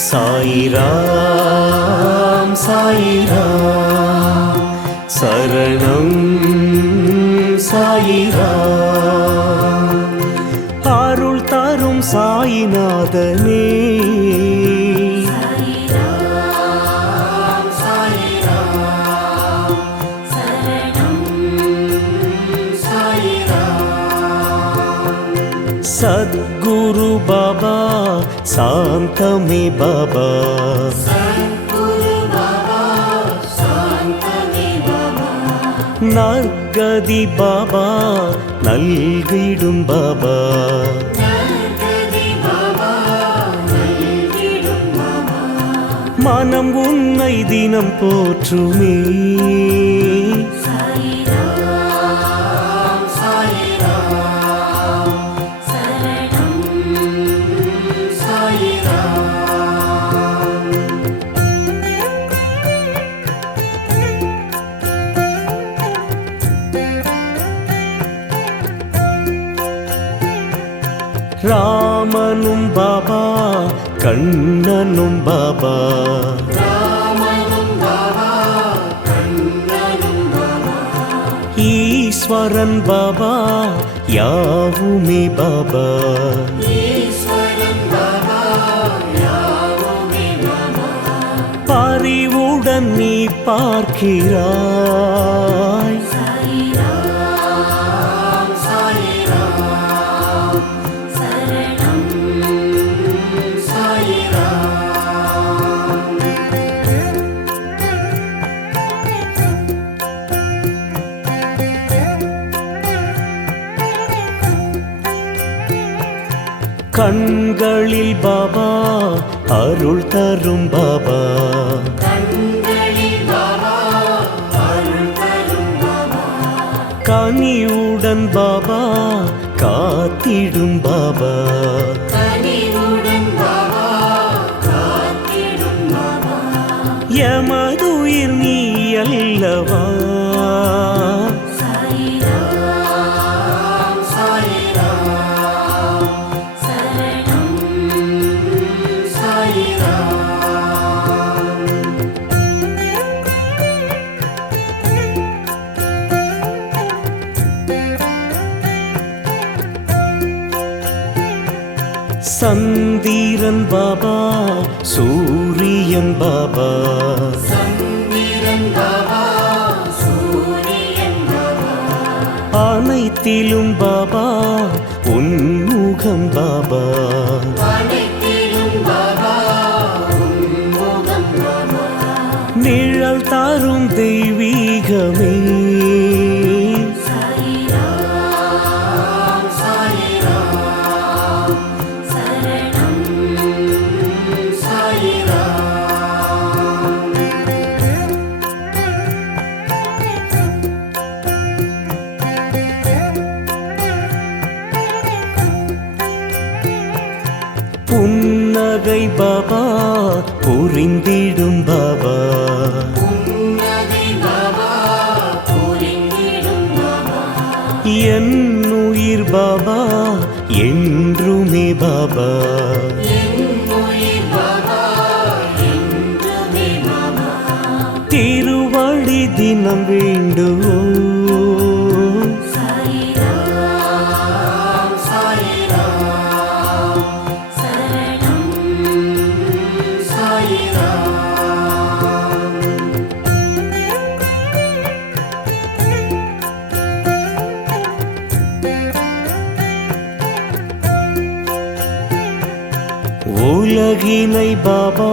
சாயிராம் சாயிராம் சரணம் சாயிராம் அருள் தரும் சாயிநாதனே सद्गुरु बाबा शांतमे बाबा नर्गदि बाबा नल्गिडुम बाबा मनम उन्नै दिनम पोற்றுமே ராமனும் பாபா கண்ணனும் பாபா ஈஸ்வரன் பாபா யாவுமே பாபா பரிவுடன் நீ பார்க்கிறாய் கண்களில் பாபா அருள் தரும் பாபா கனிவுடன் பாபா காத்திடும் பாபா எமதுயிர் நீ அல்லவா சந்திரன் பாபா சூரியன் பாபா அனைத்திலும் பாபா உன்முகம் பாபா நிழல் தாரும் தெய்வீகமே புன்னகை பாபா புரிந்திடும் பாபா என் உயிர் பாபா என்றுமே பாபா திருவடி தினம் வேண்டுவோம் உலகினை பாபா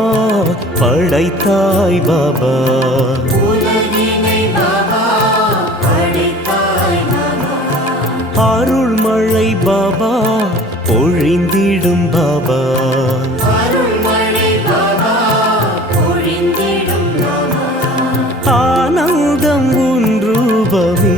படைத்தாய் பாபா அருள்மழை பாபா பொழிந்திடும் பாபா ஆனந்தம் உன் ரூபமே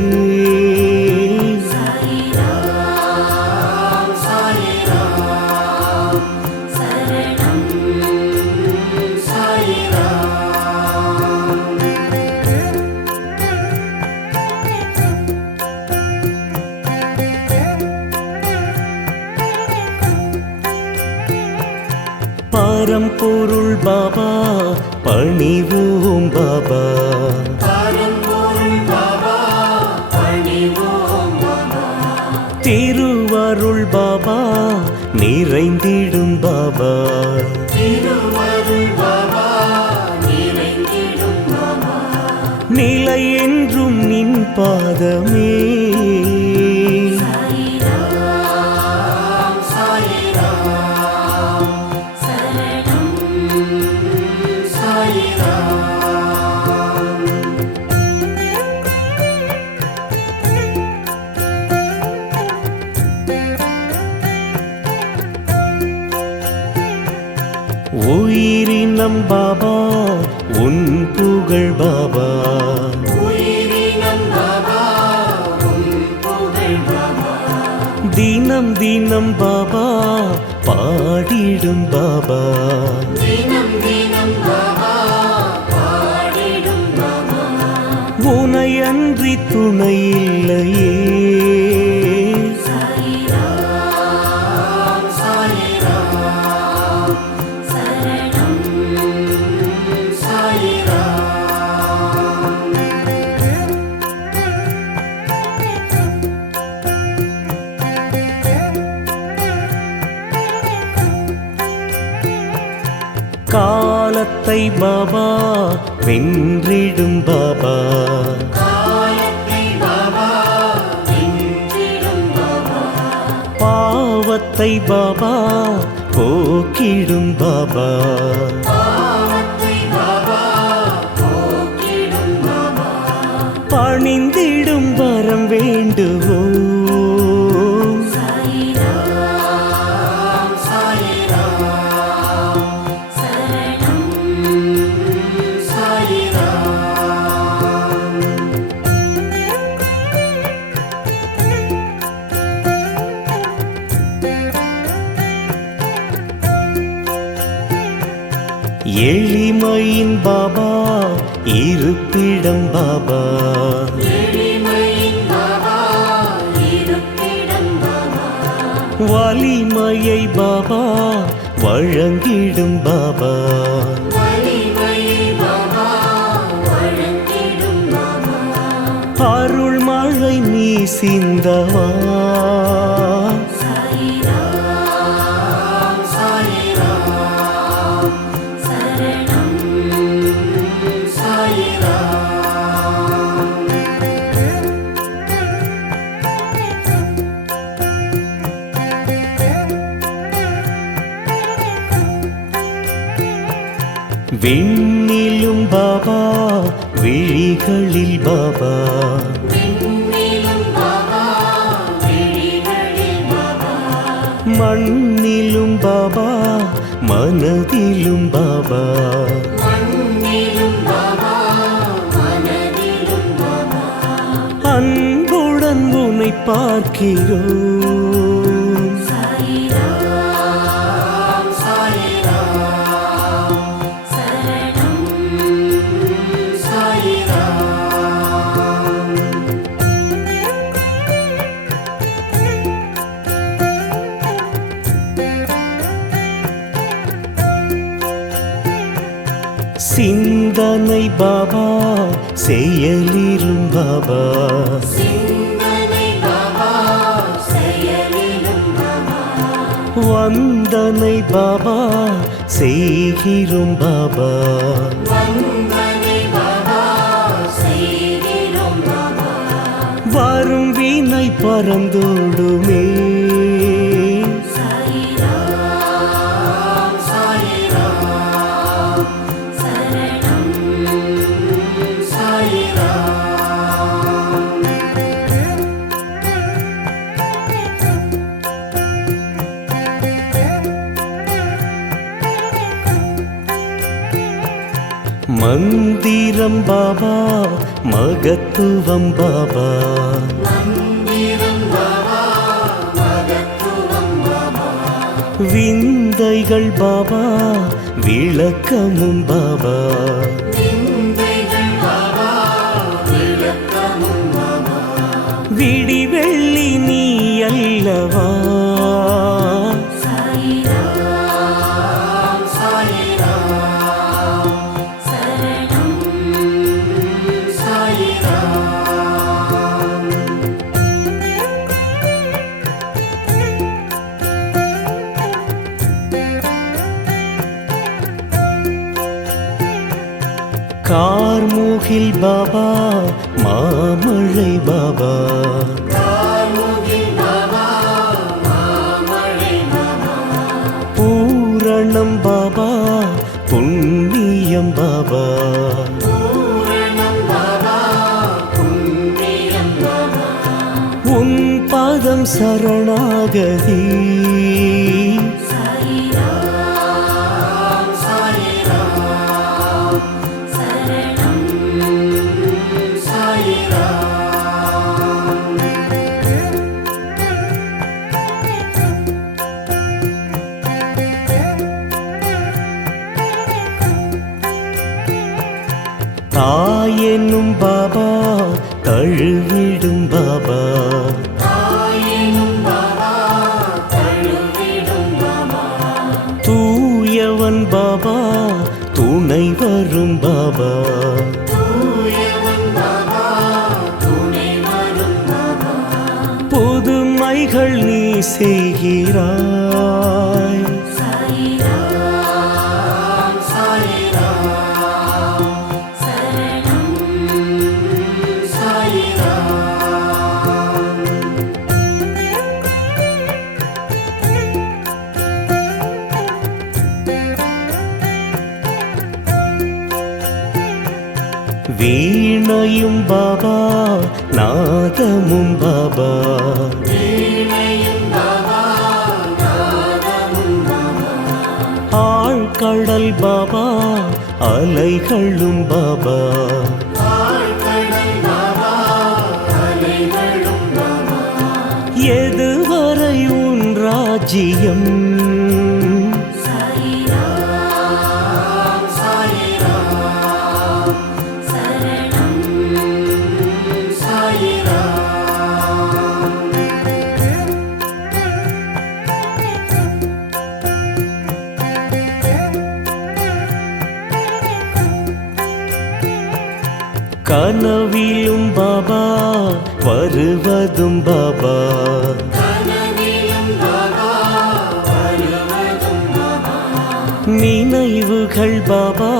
பரம்பொருள் பாபா பணிவோம் பாபா திருவருள் பாபா நிறைந்திடும் பாபா நிலை என்றும் நின் பாதமே உயிரினம் பாபா உன் புகழ் பாபா தினம் தினம் பாபா பாடிடும் பாபா உனையன்றி துணை இல்லையே காலத்தை பாபா வென்றிடும் பாபா பாவத்தை பாபா போக்கிடும் பாபா பணிந்திடும் வரம் வேண்டுவோம் எளிமையின் பாபா இருப்பிடம் பாபா வலிமையை பாபா வழங்கிடும் பாபா அருள் மழை நீ சிந்தவா விண்ணிலும் பாபா விழிகளில் பாபா மண்ணிலும் பாபா மனதிலும் பாபா அன்புடன் உன்னை பார்க்கிறோம் சிந்தனை பாபா செயலிலும் பாபா வந்தனை பாபா செய்கிறோம் பாபா வரும் வினை பறந்தோடுமே மந்திரம் பாபா மகத்துவம் பாபா விந்தைகள் பாபா விளக்கமும் பாபா விடி வெள்ளி நீ அல்லவா கார்முகில் பாபா மாமழை பாபா பூரணம் பாபா புண்ணியம் பாபா உன் பாதம் சரணாகதி தாயெனும் பாபா தழுவிடும் பாபா தூயவன் பாபா துணை வரும் பாபா புதுமைகள் நீ செய்கிறாய் வீணையும் பாபா நாதமும் பாபா ஆழ்கடல் பாபா அலைகளும் பாபா எதுவரை உன் ராஜ்யம் கனவிலும் பாபா வருவதும் பாபா நினைவுகள் பாபா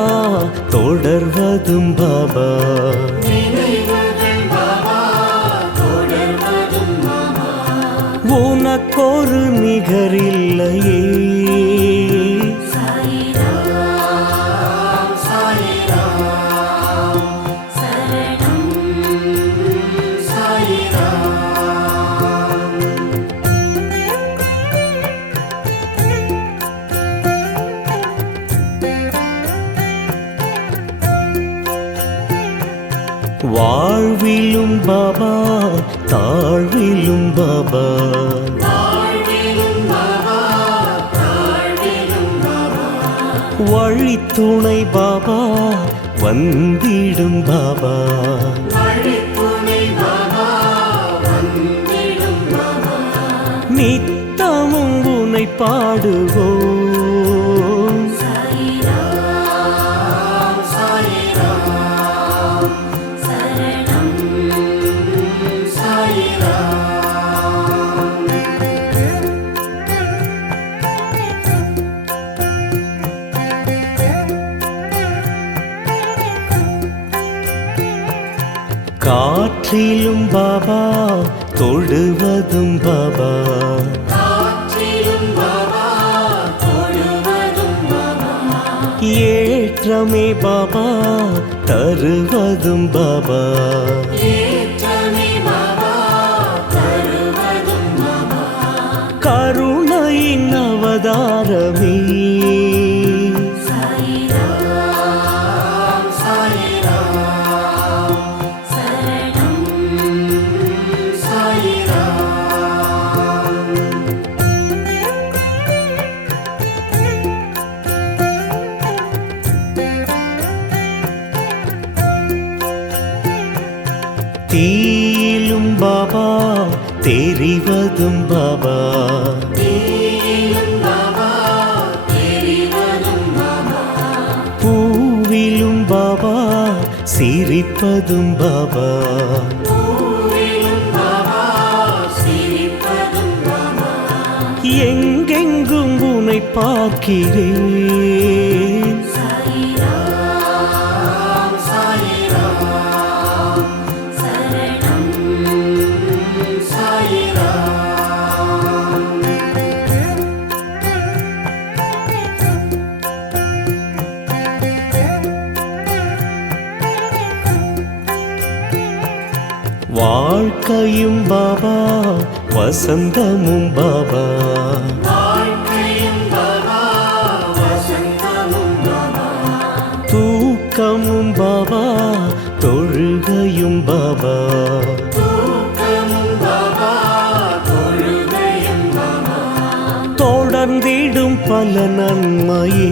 தொடர்வதும் பாபா உனக்கொரு நிகரில்லையே வாழ்விலும் பாபா தாழ்விலும் பாபா வழித்துணை பாபா வந்திடும் பாபா நித்தமும் உன்னை பாடுவோம் காற்றிலும் பாபா தொழுவதும் பாபா ஏற்றமே பாபா தருவதும் பாபா கருணையின் அவதாரமே தீயிலும் பாபா தெரிவதும் பாபா பூவிலும் பாபா சிரிப்பதும் பாபா எங்கெங்கும் உன்னை பார்க்கிறேன் வாழ்க்கையும் பாபா வசந்தமும் பாபா தூக்கமும் பாபா தொழுகையும் பாபா தொடர்ந்திடும் பல நன்மையே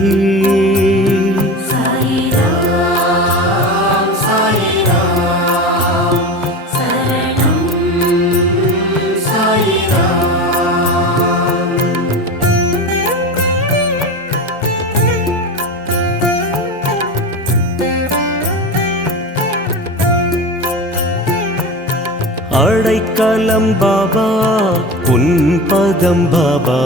அடைக்கலம் பாபா உன் பதம் பாபா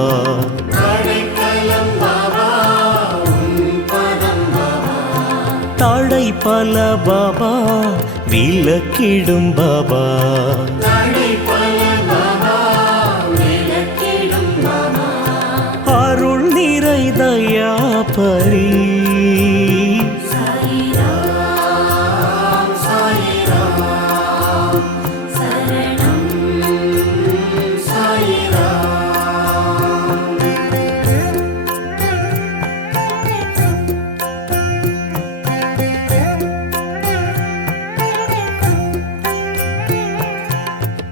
தடை பல பாபா விலக்கிடும் பாபா அருள் நிறை தயாபரி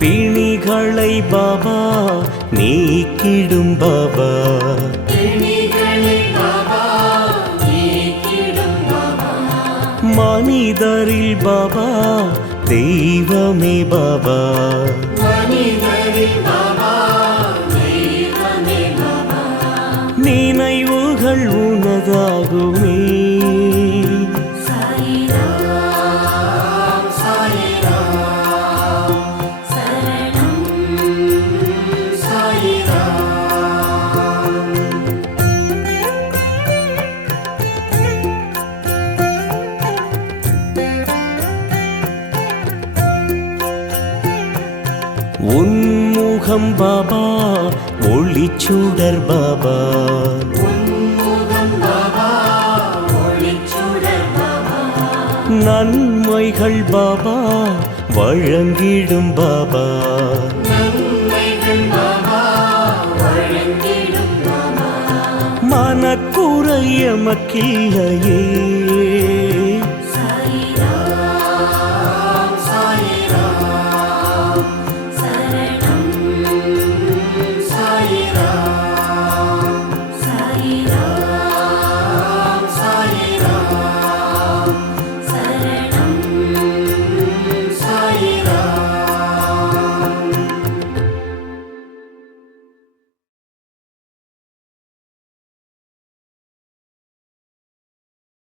பிணிகளை பாபா நீக்கிடும் பாபா மனிதரில் பாபா தெய்வமே பாபா நினைவுகள் உனதாகுமே உன்முகம் பாபா ஒளிச்சுடர் பாபா நன்மைகள் பாபா வழங்கிடும் பாபா மனக்குறை எமக்கில்லையே